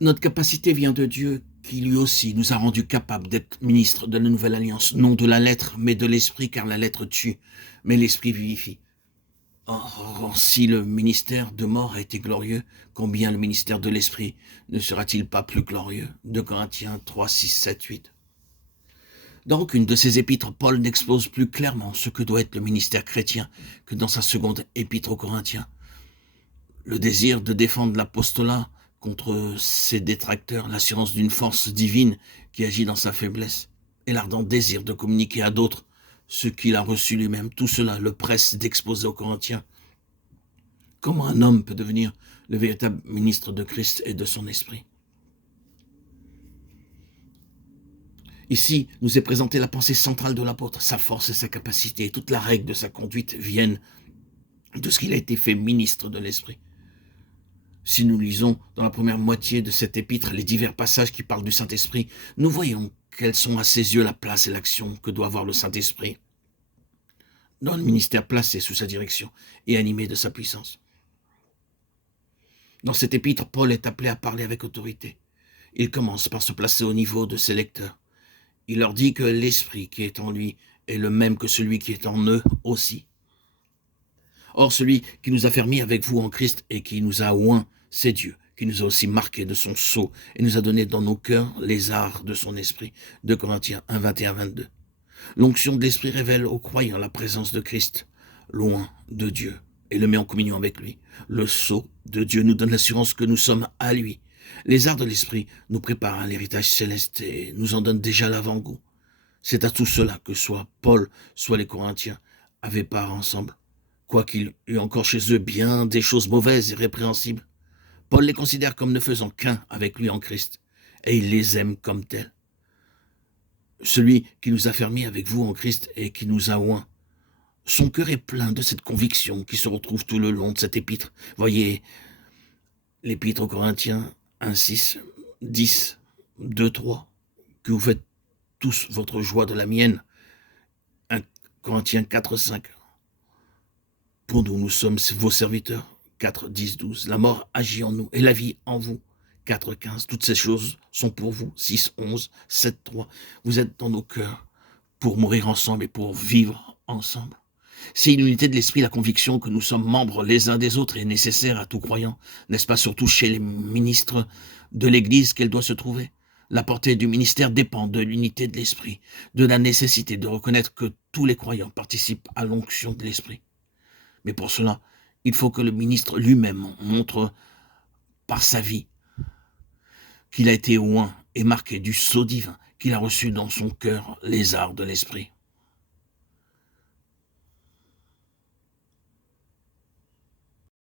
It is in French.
Notre capacité vient de Dieu qui lui aussi nous a rendus capables d'être ministres de la nouvelle alliance, non de la lettre, mais de l'esprit, car la lettre tue, mais l'esprit vivifie. Or, si le ministère de mort a été glorieux, combien le ministère de l'esprit ne sera-t-il pas plus glorieux? 2 Corinthiens 3, 6, 7, 8. Dans aucune de ses épîtres, Paul n'expose plus clairement ce que doit être le ministère chrétien que dans sa seconde épître aux Corinthiens. Le désir de défendre l'apostolat contre ses détracteurs, l'assurance d'une force divine qui agit dans sa faiblesse, et l'ardent désir de communiquer à d'autres ce qu'il a reçu lui-même, tout cela le presse d'exposer aux Corinthiens. Comment un homme peut devenir le véritable ministre de Christ et de son esprit? Ici, nous est présentée la pensée centrale de l'apôtre, sa force et sa capacité, et toute la règle de sa conduite viennent de ce qu'il a été fait ministre de l'esprit. Si nous lisons dans la première moitié de cette épître les divers passages qui parlent du Saint-Esprit, nous voyons quelles sont à ses yeux la place et l'action que doit avoir le Saint-Esprit dans le ministère placé sous sa direction et animé de sa puissance. Dans cette épître, Paul est appelé à parler avec autorité. Il commence par se placer au niveau de ses lecteurs. Il leur dit que l'esprit qui est en lui est le même que celui qui est en eux aussi. Or, celui qui nous a fait mis avec vous en Christ et qui nous a oints, c'est Dieu, qui nous a aussi marqués de son sceau et nous a donné dans nos cœurs les arts de son esprit. 2 Corinthiens 1, 21-22. L'onction de l'esprit révèle aux croyants la présence de Christ, loin de Dieu, et le met en communion avec lui. Le sceau de Dieu nous donne l'assurance que nous sommes à lui. Les arts de l'esprit nous préparent à l'héritage céleste et nous en donnent déjà l'avant-goût. C'est à tout cela que soit Paul, soit les Corinthiens avaient part ensemble. Quoiqu'il eût encore chez eux bien des choses mauvaises et répréhensibles, Paul les considère comme ne faisant qu'un avec lui en Christ, et il les aime comme tels. Celui qui nous a fait mis avec vous en Christ et qui nous a oints, son cœur est plein de cette conviction qui se retrouve tout le long de cette épître. Voyez l'épître aux Corinthiens 1, 6, 10, 2, 3, que vous faites tous votre joie de la mienne. 1 Corinthiens 4, 5. Pour nous, nous sommes vos serviteurs. 4, 10, 12. La mort agit en nous et la vie en vous. 4, 15. Toutes ces choses sont pour vous. 6, 11, 7, 3. Vous êtes dans nos cœurs pour mourir ensemble et pour vivre ensemble. C'est l'unité de l'esprit, la conviction que nous sommes membres les uns des autres est nécessaire à tout croyant, n'est-ce pas, surtout chez les ministres de l'Église qu'elle doit se trouver. La portée du ministère dépend de l'unité de l'esprit, de la nécessité de reconnaître que tous les croyants participent à l'onction de l'esprit. Mais pour cela, il faut que le ministre lui-même montre par sa vie qu'il a été oint et marqué du sceau divin, qu'il a reçu dans son cœur les arts de l'esprit.